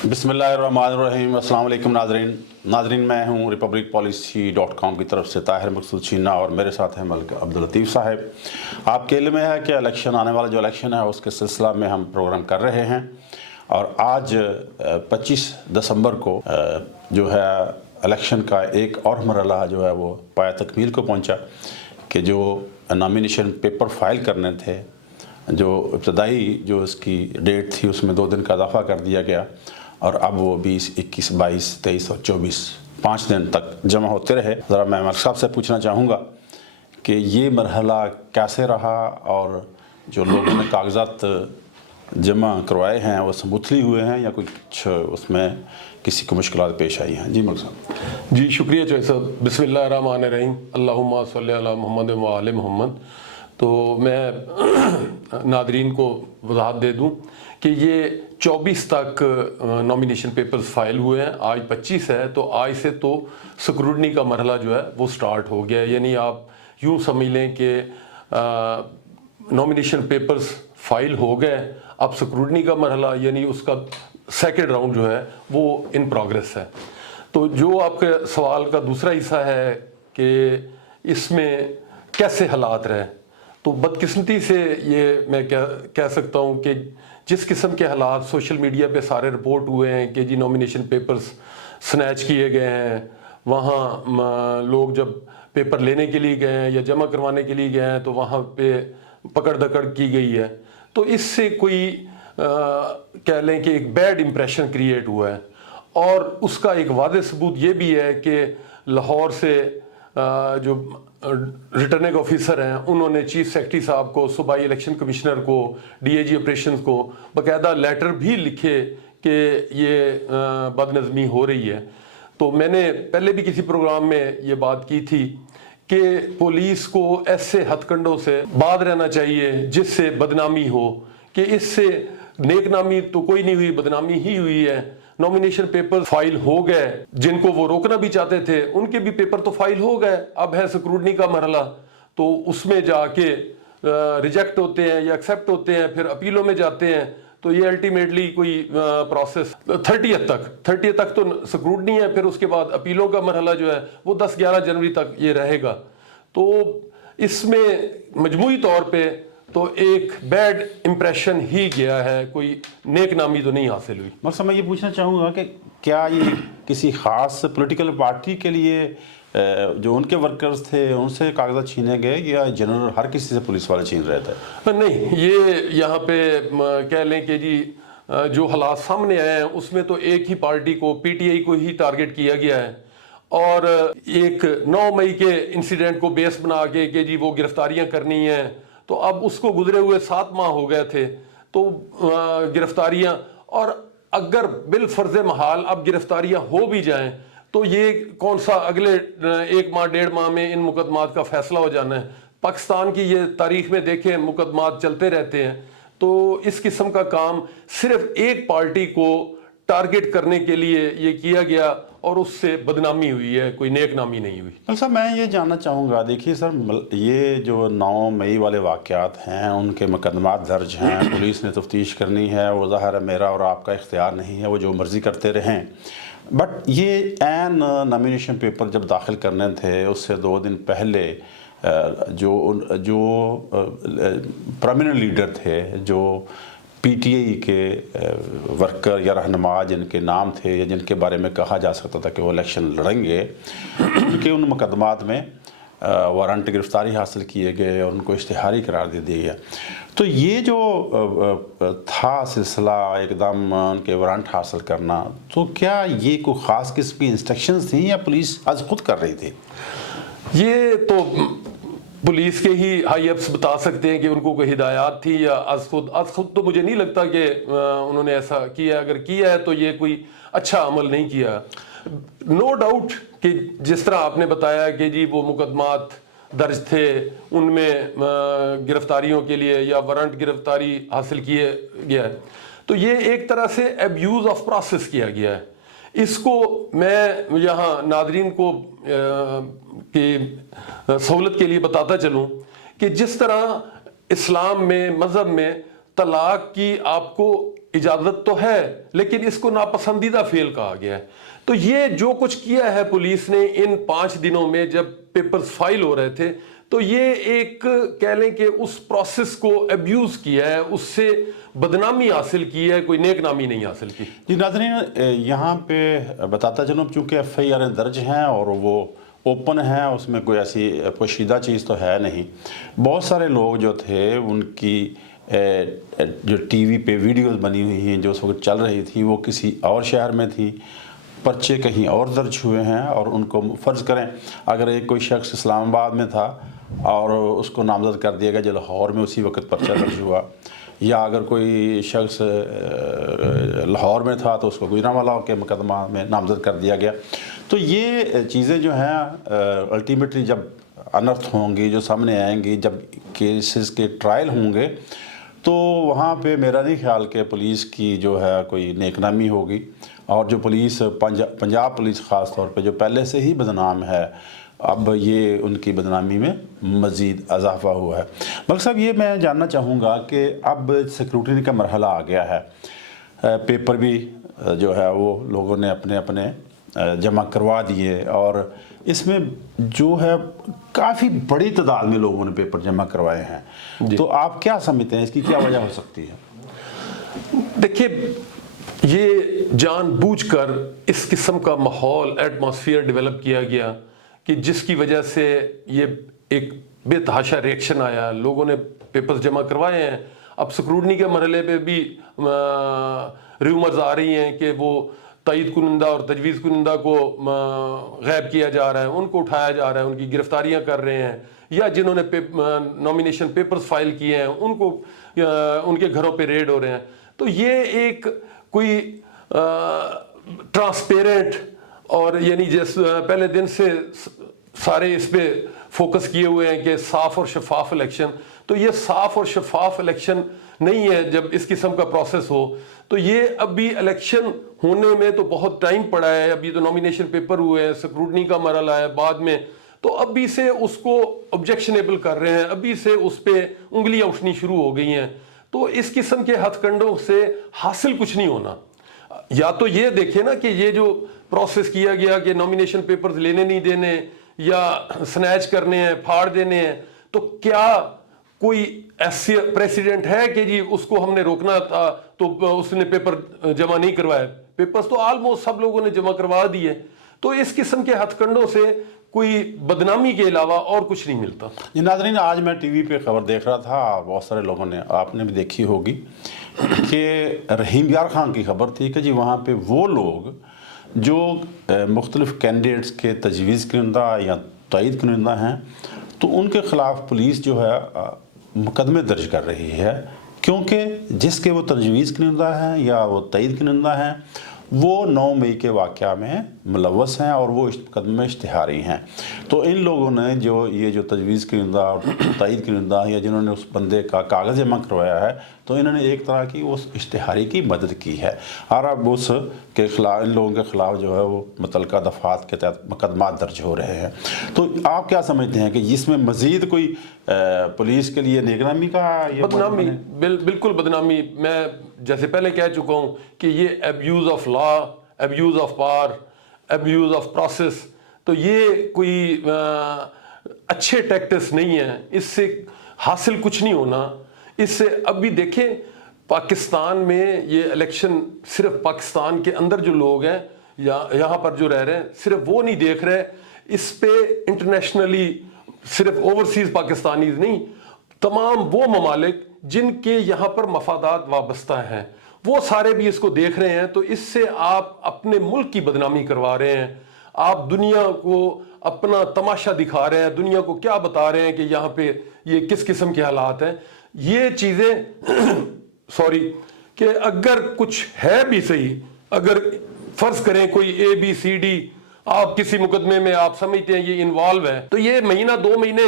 बिस्मिल्लाहिर्रहमानिर्रहीम। अस्सलाम वालेकुम नाज़रीन, मैं हूं republicpolicy.com की तरफ से ताहिर मकसूद छीना और मेरे साथ हैं मलिक अब्दुल लतीफ़ साहब। आपके इल्म में है कि इलेक्शन आने वाला जो इलेक्शन है उसके सिलसिला में हम प्रोग्राम कर रहे हैं और आज 25 दिसंबर को जो है इलेक्शन का एक और मरहला जो है वो पाया तकमील को पहुँचा कि जो नॉमिनेशन पेपर फाइल करने थे, जो इब्तदाई जो इसकी डेट थी उसमें 2 दिन का इजाफ़ा कर दिया गया और अब वो 20, 21, 22, 23 और 24 5 दिन तक जमा होते रहे। ज़रा मैं मलिक साहब से पूछना चाहूँगा कि ये मरहला कैसे रहा और जो लोगों ने कागजात जमा करवाए हैं वो स्मूथली हुए हैं या कुछ उसमें किसी को मुश्किलात पेश आई हैं? जी मलिक साहब। जी शुक्रिया चौधरी साहब। बिस्मिल्लाहिर्रहमानिर्रहीम। अल्लाहुम्मा सल्ली अला मुहम्मद व आले मोहम्मद। तो मैं नादरीन को वजाहत दे दूं कि ये 24 तक नॉमिनेशन पेपर्स फाइल हुए हैं, आज 25 है, तो आज से तो स्क्रूटनी का मरहला जो है वो स्टार्ट हो गया है। यानी आप यूँ समझ लें कि नॉमिनेशन पेपर्स फाइल हो गए, अब स्क्रूटनी का मरहला यानी उसका सेकंड राउंड जो है वो इन प्रोग्रेस है। तो जो आपके सवाल का दूसरा हिस्सा है कि इसमें कैसे हालात रहे, तो बदकिस्मती से ये मैं क्या कह सकता हूँ कि जिस किस्म के हालात सोशल मीडिया पे सारे रिपोर्ट हुए हैं कि जी नॉमिनेशन पेपर्स स्नैच किए गए हैं, वहाँ लोग जब पेपर लेने के लिए गए हैं या जमा करवाने के लिए गए हैं तो वहाँ पे पकड़ दकड़ की गई है। तो इससे कोई कह लें कि एक बैड इम्प्रेशन क्रिएट हुआ है और उसका एक वादे सबूत ये भी है कि लाहौर से जो रिटर्निंग ऑफिसर हैं उन्होंने चीफ सेक्रेटरी साहब को, सूबाई इलेक्शन कमिश्नर को, डीएजी ऑपरेशंस को बाकायदा लेटर भी लिखे कि ये बदनज़मी हो रही है। तो मैंने पहले भी किसी प्रोग्राम में ये बात की थी कि पुलिस को ऐसे हथकंडों से बाज रहना चाहिए जिससे बदनामी हो, कि इससे नेकनामी तो कोई नहीं हुई, बदनामी ही हुई है। नॉमिनेशन पेपर फाइल हो गए, जिनको वो रोकना भी चाहते थे उनके भी पेपर तो फाइल हो गए, अब है स्क्रूटनी का मरहला। तो उसमें जाके रिजेक्ट होते हैं या एक्सेप्ट होते हैं, फिर अपीलों में जाते हैं, तो ये अल्टीमेटली कोई प्रोसेस 30 तक तो स्क्रूटनी है, फिर उसके बाद अपीलों का मरहला जो है वो 10-11 जनवरी तक ये रहेगा। तो इसमें मजमूई तौर पे तो एक बैड इम्प्रेशन ही गया है, कोई नेक नामी तो नहीं हासिल हुई। मतलब मैं ये पूछना चाहूँगा कि क्या ये किसी ख़ास पॉलिटिकल पार्टी के लिए जो उनके वर्कर्स थे उनसे कागजात छीने गए या जनरल हर किसी से पुलिस वाले छीन रहे थे? नहीं, ये यहाँ पे कह लें कि जी जो हालात सामने आए हैं उसमें तो एक ही पार्टी को, पीटीआई को ही टारगेट किया गया है और एक 9 मई के इंसिडेंट को बेस बना के कि जी वो गिरफ्तारियाँ करनी हैं, तो अब उसको गुजरे हुए 7 माह हो गए थे, तो गिरफ्तारियां, और अगर बिल फर्ज महाल अब गिरफ्तारियां हो भी जाएं तो ये कौन सा अगले 1 माह 1.5 माह में इन मुकदमात का फैसला हो जाना है। पाकिस्तान की ये तारीख में देखें मुकदमात चलते रहते हैं। तो इस किस्म का काम सिर्फ एक पार्टी को टारगेट करने के लिए ये किया गया और उससे बदनामी हुई है, कोई नेक नामी नहीं हुई। सर मैं ये जानना चाहूँगा, देखिए सर, ये जो 9 मई वाले वाक़यात हैं उनके मुकदमात दर्ज हैं, पुलिस ने तफ्तीश करनी है, वो ज़ाहिर है मेरा और आपका इख्तियार नहीं है, वो जो मर्ज़ी करते रहें। बट ये एन नॉमिनेशन पेपर जब दाखिल करने थे उससे 2 दिन पहले जो प्रोमिनेंट लीडर थे, जो पीटीआई के वर्कर या रहनुमा जिनके नाम थे या जिनके बारे में कहा जा सकता था कि वो इलेक्शन लड़ेंगे, क्योंकि उन मुकदमात में वारंट गिरफ्तारी हासिल किए गए और उनको इश्तिहारी करार दे दिया गया। तो ये जो था सिलसिला एकदम उनके वारंट हासिल करना, तो क्या ये कोई ख़ास किस्म की इंस्ट्रक्शंस थी या पुलिस आज खुद कर रही थी? ये तो पुलिस के ही हाई अप्स बता सकते हैं कि उनको कोई हिदायत थी या आज खुद तो मुझे नहीं लगता कि उन्होंने ऐसा किया। अगर किया है तो ये कोई अच्छा अमल नहीं किया। नो डाउट कि जिस तरह आपने बताया कि जी वो मुकदमात दर्ज थे, उनमें गिरफ्तारियों के लिए या वारंट गिरफ्तारी हासिल किए गया है, तो ये एक तरह से अब्यूज़ ऑफ प्रोसेस किया गया है। इसको मैं यहाँ नादरीन को की सहूलत के लिए बताता चलूँ कि जिस तरह इस्लाम में, मज़हब में तलाक की आपको اجازت تو ہے لیکن اس کو ناپسندیدہ فعل کہا گیا ہے. تو یہ جو کچھ کیا ہے پولیس نے ان 5 دنوں میں جب پیپرز فائل ہو رہے تھے, تو یہ ایک کہہ لیں کہ اس پروسیس کو ابیوز کیا ہے, اس سے بدنامی حاصل کی ہے, کوئی نیک نامی نہیں حاصل کی. جی ناظرین, یہاں پہ بتاتا چلوں چونکہ FIR درج ہیں اور وہ اوپن ہیں, اس میں کوئی ایسی پوشیدہ چیز تو ہے نہیں. بہت سارے لوگ جو تھے ان کی جو ٹی وی پہ ویڈیوز بنی ہوئی ہیں جو اس وقت چل رہی تھی وہ کسی اور شہر میں تھی, پرچے کہیں اور درج ہوئے ہیں, اور ان کو فرض کریں اگر ایک کوئی شخص اسلام آباد میں تھا اور اس کو نامزد کر دیا گیا جو لاہور میں اسی وقت پرچہ درج ہوا, یا اگر کوئی شخص لاہور میں تھا تو اس کو گجرانوالہ کے مقدمہ میں نامزد کر دیا گیا. تو یہ چیزیں جو ہیں الٹیمیٹلی جب انرتھ ہوں گی, جو سامنے آئیں گی, جب کیسز کے ٹرائل ہوں گے, تو وہاں پہ میرا نہیں خیال کہ پولیس کی جو ہے کوئی نیک نامی ہوگی. اور جو پولیس پنجاب پولیس خاص طور پہ جو پہلے سے ہی بدنام ہے, اب یہ ان کی بدنامی میں مزید اضافہ ہوا ہے. ملک صاحب, یہ میں جاننا چاہوں گا کہ اب سیکیورٹی کا مرحلہ آ گیا ہے, پیپر بھی جو ہے وہ لوگوں نے اپنے اپنے جمع کروا دیے, اور اس میں جو ہے کافی بڑی تعداد میں لوگوں نے پیپر جمع کروائے ہیں. تو آپ کیا سمجھتے ہیں, اس کی کیا وجہ ہو سکتی ہے؟ دیکھیے, یہ جان بوجھ کر اس قسم کا ماحول ایٹماسفیئر ڈیولپ کیا گیا کہ جس کی وجہ سے یہ ایک بے تحاشا ریئیکشن آیا, لوگوں نے پیپرز جمع کروائے ہیں. اب سکروٹنی کے مرحلے پہ بھی ریومرز آ رہی ہیں کہ وہ تائید کنندہ اور تجویز کنندہ کو غائب کیا جا رہا ہے, ان کو اٹھایا جا رہا ہے, ان کی گرفتاریاں کر رہے ہیں, یا جنہوں نے نامینیشن پیپرز فائل کیے ہیں ان کو ان کے گھروں پہ ریڈ ہو رہے ہیں. تو یہ ایک کوئی ٹرانسپیرنٹ اور یعنی جس پہلے دن سے سارے اس پہ فوکس کیے ہوئے ہیں کہ صاف اور شفاف الیکشن, تو یہ صاف اور شفاف الیکشن نہیں ہے. جب اس قسم کا پروسیس ہو تو یہ ابھی الیکشن ہونے میں تو بہت ٹائم پڑا ہے, ابھی تو نامینیشن پیپر ہوئے ہیں, سکروٹنی کا مرحلہ ہے بعد میں, تو ابھی سے اس کو آبجیکشنیبل کر رہے ہیں, ابھی سے اس پہ انگلیاں اٹھنی شروع ہو گئی ہیں. تو اس قسم کے ہتھ کنڈوں سے حاصل کچھ نہیں ہونا. یا تو یہ دیکھیں نا کہ یہ جو پروسیس کیا گیا کہ نامینیشن پیپرز لینے نہیں دینے یا سنیچ کرنے ہیں, پھاڑ دینے ہیں, تو کیا کوئی ایسی پریسیڈنٹ ہے کہ جی اس کو ہم نے روکنا تھا تو اس نے پیپر جمع نہیں کروائے؟ پیپرز تو آلموسٹ سب لوگوں نے جمع کروا دیے. تو اس قسم کے ہتھ کنڈوں سے کوئی بدنامی کے علاوہ اور کچھ نہیں ملتا. جی ناظرین, آج میں ٹی وی پہ خبر دیکھ رہا تھا, بہت سارے لوگوں نے, آپ نے بھی دیکھی ہوگی, کہ رحیم یار خان کی خبر تھی کہ جی وہاں پہ وہ لوگ جو مختلف کینڈیڈیٹس کے تجویز کنندہ یا تائید کنندہ ہیں, تو ان کے خلاف پولیس جو ہے مقدمے درج کر رہی ہے, کیونکہ جس کے وہ تجویز کنندہ ہیں یا وہ تائید کنندہ ہیں وہ 9 مئی کے واقعہ میں ملوث ہیں اور وہ مقدمے اشتہاری ہیں. تو ان لوگوں نے جو تجویز کنندہ اور تائید کنندہ یا جنہوں نے اس بندے کا کاغذ جمع کروایا ہے, تو انہوں نے ایک طرح کی اس اشتہاری کی مدد کی ہے, اور اب اس کے خلاف ان لوگوں کے خلاف جو ہے وہ متعلقہ دفعات کے تحت مقدمات درج ہو رہے ہیں. تو آپ کیا سمجھتے ہیں کہ اس میں مزید کوئی پولیس کے لیے نیک نامی کا بدنامی؟ بالکل بدنامی. میں جیسے پہلے کہہ چکا ہوں کہ یہ abuse of law, abuse of power, abuse of process, تو یہ کوئی اچھے ٹیکٹس نہیں ہیں, اس سے حاصل کچھ نہیں ہونا. اس سے ابھی دیکھیں پاکستان میں یہ الیکشن صرف پاکستان کے اندر جو لوگ ہیں یا یہاں پر جو رہ رہے ہیں صرف وہ نہیں دیکھ رہے, اس پہ انٹرنیشنلی صرف اوورسیز پاکستانیز نہیں, تمام وہ ممالک جن کے یہاں پر مفادات وابستہ ہیں وہ سارے بھی اس کو دیکھ رہے ہیں. تو اس سے آپ اپنے ملک کی بدنامی کروا رہے ہیں, آپ دنیا کو اپنا تماشا دکھا رہے ہیں, دنیا کو کیا بتا رہے ہیں کہ یہاں پہ یہ کس قسم کے حالات ہیں. یہ چیزیں سوری کہ اگر کچھ ہے بھی صحیح, اگر فرض کریں کوئی ABCD آپ کسی مقدمے میں آپ سمجھتے ہیں یہ انوالو ہے, تو یہ مہینہ 2 مہینے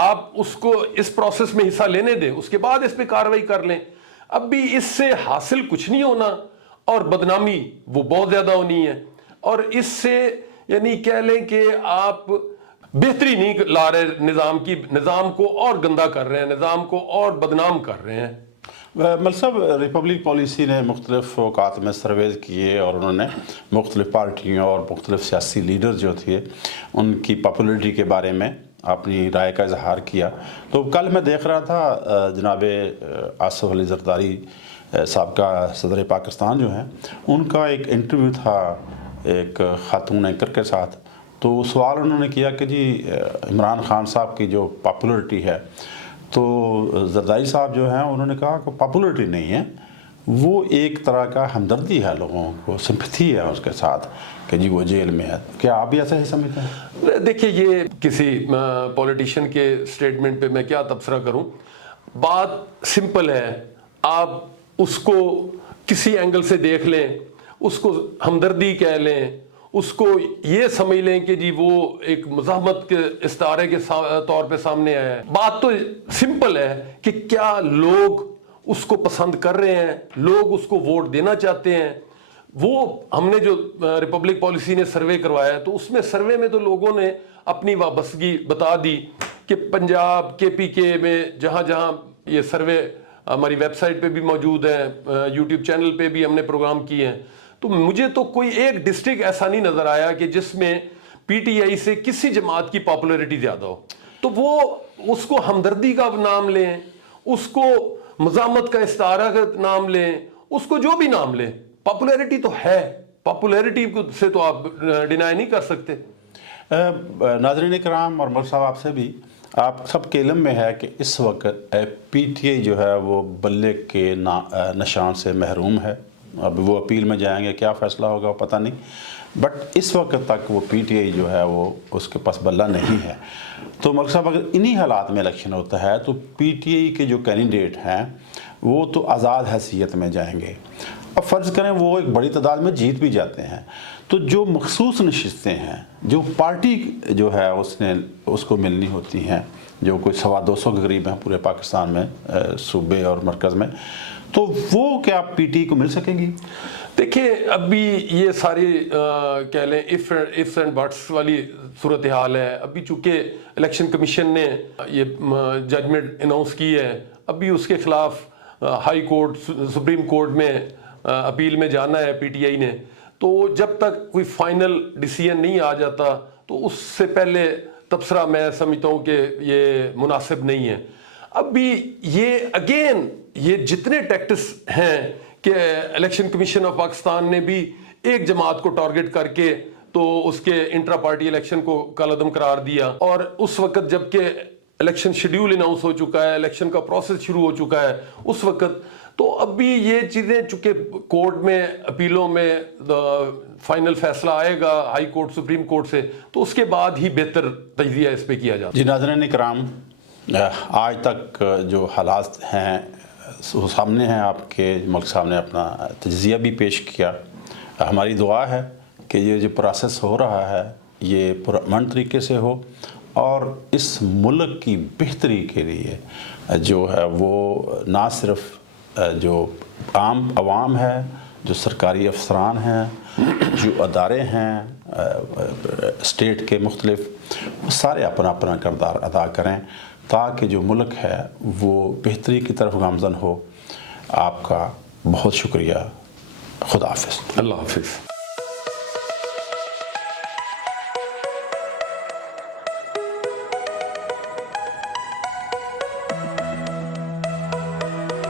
آپ اس کو اس پروسیس میں حصہ لینے دیں, اس کے بعد اس پہ کارروائی کر لیں. اب بھی اس سے حاصل کچھ نہیں ہونا اور بدنامی وہ بہت زیادہ ہونی ہے, اور اس سے یعنی کہہ لیں کہ آپ بہتری نہیں لا رہے نظام کی, نظام کو اور گندا کر رہے ہیں, نظام کو اور بدنام کر رہے ہیں. मल साहब, रिपब्लिक पॉलिसी ने मुख्तलिफ औकात में सर्वेज किए और उन्होंने मुख्तलिफ पार्टियों और मुख्तलिफ सियासी लीडर जो थे उनकी पॉपुलरिटी के बारे में अपनी राय का इजहार किया। तो कल मैं देख रहा था जनाब आसिफ अली जरदारी साबका सदर पाकिस्तान जो हैं, उनका एक इंटरव्यू था एक खातून एंकर के साथ। तो सवाल उन्होंने किया कि जी इमरान खान साहब की जो पॉपुलरिटी है, तो जरदारी साहब जो हैं उन्होंने कहा कि पॉपुलरिटी नहीं है, वो एक तरह का हमदर्दी है, लोगों को सिंपैथी है उसके साथ कि जी वो जेल में है। क्या आप भी ऐसा ही समझते हैं? देखिए, ये किसी पॉलिटिशियन के स्टेटमेंट पे मैं क्या तबसरा करूं। बात सिंपल है, आप उसको किसी एंगल से देख लें, उसको हमदर्दी कह लें, उसको ये समझ लें कि जी वो एक मुज़ाहमत के इस्तारे के तौर पे सामने आया है। बात तो सिंपल है कि क्या लोग उसको पसंद कर रहे हैं, लोग उसको वोट देना चाहते हैं। वो हमने जो रिपब्लिक पॉलिसी ने सर्वे करवाया है, तो उसमें सर्वे में तो लोगों ने अपनी वाबस्तगी बता दी कि पंजाब KPK में जहाँ जहाँ ये सर्वे हमारी वेबसाइट पे भी मौजूद है, यूट्यूब चैनल पे भी हमने प्रोग्राम किए हैं। तो मुझे तो कोई एक डिस्ट्रिक्ट ऐसा नहीं नजर आया कि जिसमें PTI से किसी जमात की पॉपुलैरिटी ज्यादा हो। तो वो उसको हमदर्दी का नाम लें, उसको मुज़ाहमत का इस्तारा का नाम लें, उसको जो भी नाम लें, पॉपुलैरिटी तो है। पॉपुलैरिटी से तो आप डिनाई नहीं कर सकते। नाज़रीन इकराम और मल साहब, आपसे भी आप सब के इल्म में है कि इस वक्त PTI जो है वो बल्ले के निशान से महरूम है। अब वो अपील में जाएंगे, क्या फ़ैसला होगा पता नहीं, बट इस वक्त तक वो PTI जो है वो उसके पास बल्ला नहीं है। तो मलिक साहब, अगर इन्हीं हालात में इलेक्शन होता है तो PTI के जो कैंडिडेट हैं वो तो आज़ाद हैसियत में जाएंगे। अब फ़र्ज़ करें वो एक बड़ी तादाद में जीत भी जाते हैं, तो जो मखसूस नशिस्तें हैं जो पार्टी जो है उसको मिलनी होती हैं, जो कोई 225 के करीब हैं पूरे पाकिस्तान में, सूबे और मरकज़ में, तो वो क्या PTI को मिल सकेंगी? देखिए, अभी ये सारी कह लें इफ्स एंड बट्स वाली सूरत हाल है। अभी चूंकि इलेक्शन कमीशन ने ये जजमेंट अनाउंस की है, अभी उसके खिलाफ हाई कोर्ट, सुप्रीम कोर्ट में अपील में जाना है PTI ने। तो जब तक कोई फाइनल डिसीजन नहीं आ जाता, तो उससे पहले तबसरा मैं समझता हूँ कि ये मुनासिब नहीं है। अभी ये अगेन ये जितने टैक्टिक्स हैं कि इलेक्शन कमीशन ऑफ पाकिस्तान ने भी एक जमात को टारगेट करके तो उसके इंट्रा पार्टी इलेक्शन को कालअदम करार दिया, और उस वक्त जबकि इलेक्शन शेड्यूल अनाउंस हो चुका है, इलेक्शन का प्रोसेस शुरू हो चुका है उस वक्त, तो अभी ये चीज़ें चूँकि कोर्ट में अपीलों में फाइनल फैसला आएगा हाई कोर्ट सुप्रीम कोर्ट से, तो उसके बाद ही बेहतर तजज़िया इस पर किया जाता है। जी नाज़रीन इकराम, आज तक जो हालात हैं वो सामने हैं, आपके मलिक साहब ने अपना तजज़िया भी पेश किया। हमारी दुआ है कि ये जो प्रोसेस हो रहा है ये पुरअमन तरीके से हो और इस मुल्क की बेहतरी के लिए जो है वो ना सिर्फ जो आम आवाम है, जो सरकारी अफसरान हैं, जो अदारे हैं स्टेट के मुख्तलिफ, वो सारे अपना अपना किरदार अदा करें ताकि जो मुल्क है वो बेहतरी की तरफ गामज़न हो। आपका बहुत शुक्रिया। खुदा हाफ़िज़। अल्लाह हाफ़िज़।